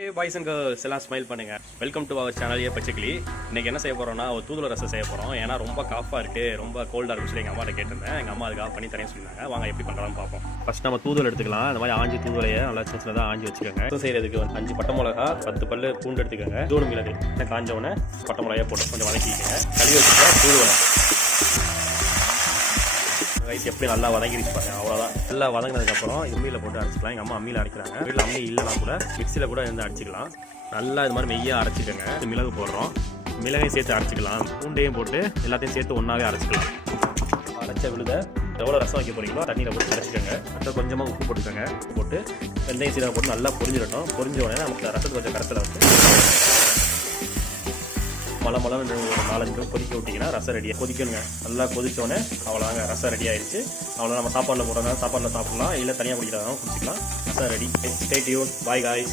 Hey boys and girls, எல்லாம் smile பண்ணுங்க. Welcome to our channel ஏ பச்சைக்கிளி. இன்னைக்கு என்ன செய்ய போறோம்னா ஒரு தூதுவளை ரசம் செய்ய போறோம். ஏன்னா ரொம்ப காஃபா இருக்கு, ரொம்ப கோல்டா இருக்கு சொல்லி எங்க அம்மாட்ட கேட்டிருந்தேன். எங்க அம்மா அதுக்காக பண்ணி தரேன்னு சொன்னாங்க. வாங்க எப்படி பண்றோம்னு பார்ப்போம். ஃபர்ஸ்ட் நம்ம தூதுவளை எடுத்துக்கலாம். அந்த மாதிரி ஆஞ்சி தூதுவளையை நல்லா சின்னதா ஆஞ்சி வச்சுக்கோங்க. ரசம் செய்யறதுக்கு 5 பட்டை மிளகா, 10 பல்லு பூண்டு எடுத்துக்கோங்க. தூள் மிளகு காஞ்ச உடனே பட்டை மிளகாயை போட்டு கொஞ்சம் வதக்கிக்கோங்க. கழுவி வச்சுட்டா தூதுவளை ரைஸ் எப்படி நல்லா வதங்கிடுச்சு பாருங்க. அவ்வளோதான். நல்லா வதங்கினதுக்கப்புறம் அம்மியில் போட்டு அரைச்சிக்கலாம். எங்கள் அம்மா அம்மியில் அரைக்கிறாங்க. வீட்டில் அம்மி இல்லைனா கூட மிக்சியில் கூட இருந்து அரைச்சிக்கலாம். நல்லா இது மாதிரி மெய்யாக அரைச்சிக்கோங்க. மிளகு போடுறோம், மிளகையும் சேர்த்து அரைச்சிக்கலாம். பூண்டையும் போட்டு எல்லாத்தையும் சேர்த்து ஒன்றாவே அரைச்சிக்கலாம். அரைச்ச விழுத எவ்வளோ ரசம் வைக்க போகிறீங்களோ தண்ணியில் போட்டு அரைச்சிக்கோங்க. அடுத்து கொஞ்சமாக உப்பு போட்டுக்கோங்க. போட்டு வெந்தயம் சீரகம் போட்டு நல்லா பொரிஞ்சிடட்டும். பொரிஞ்ச உடனே நமக்கு ரசத்தை கொஞ்சம் கரத்தில் வச்சு மழை ஒரு 4-5 கொதிக்க விட்டிங்கன்னா ரசம் ரெடியாக கொதிக்கணுங்க. நல்லா கொதிச்சோடனே அவ்வளோதாங்க, ரசம் ரெடி ஆயிடுச்சு. அவ்வளோ நம்ம சாப்பாடில் போடுறதா சாப்பாடில் சாப்பிடலாம், இல்லை தனியாக குடிக்கிறதா குடிச்சிக்கலாம். Rasam ready. Stay tune. Bye guys.